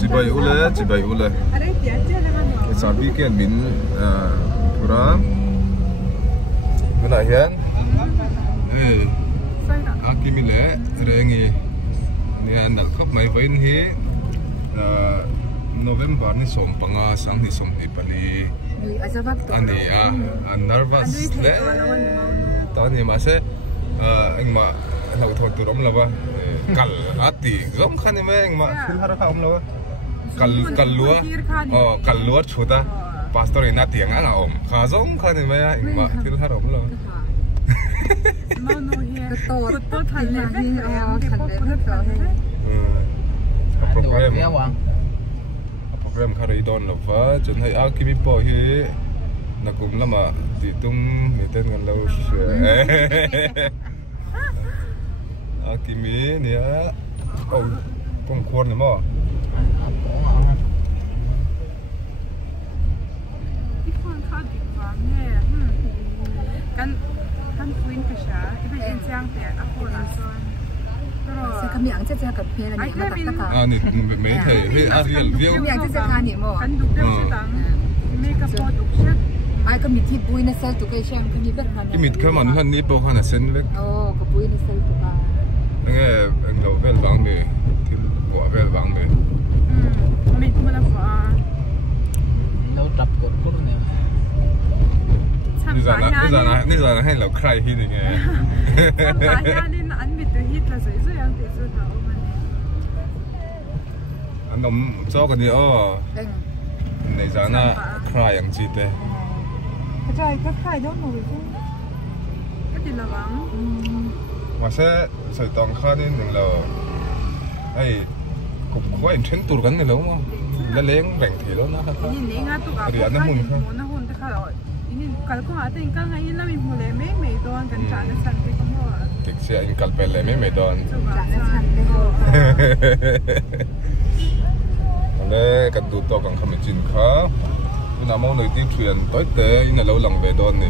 chỉ bay ule cái sao bị cái mình pura cái này hiện Akimi lệ rengi ni anh đặt khóc máy với hi November ni som panga sang ni som ni pani ani anh nervous lệ tao ni mà sẽ anh mà lâu thôi từ đó là ba cල් ati giống khăn ni mấy anh mà xin hara không lâu cල් lúa chuta pastor ina tiếng anh om khá giống khăn ni mấy anh mà xin hara không lâu tôi thành là đi thành để rất rồi program khá là đòn là vợ cho nên Akimi bỏ hi nó cũng là mà thì tung người tên gần lâu Akimi nè con khuôn này mà kan kuin ka siya iba yung siyang te ako na sa kami ang tsaka ka pera ni matakaka ni may thầy với Ariel view kami ang tsaka ni mo kan duk daw siya tang may ka po duk siya ai kami ti bui na sel tu kay siya kami bet na cái mít cái mà nó ní bao khăn sen vek ka bui na sel tu ka nghe anh đầu vel vắng về thì quả vel vắng về mít mo na fa đâu tập cột cột nàyนี่จะให้เราใครที่นี่ไงทำการงานนี่อันมีตัวฮิตละสวยๆอย่างที่สุดแล้วมันอันนั้นเจ้ากันนี่อ๋อในจานะใครอย่างจีเต้ก็ใจก็ใครย้อนหนูก็ติดระวังว่าเช่ใส่ตองข้านี่หนึ่งเราไอ้ก็เห็นเทรนตูกันนี่แล้วมั้งแล้วเลี้ยงแบ่งทีแล้วนะครับนี่เลี้ยงอ่ะตัวกับข้าวหุ่นแต่ข้าวini kalau ada ingkang ngayon lang yung huli may doon kan chana sante ko mo tik siya ingkal pele may doon chana sante ko ale kan duto kang kamichin ka ina mo no ti thuyền tối tế ina lâu lòng về doon ni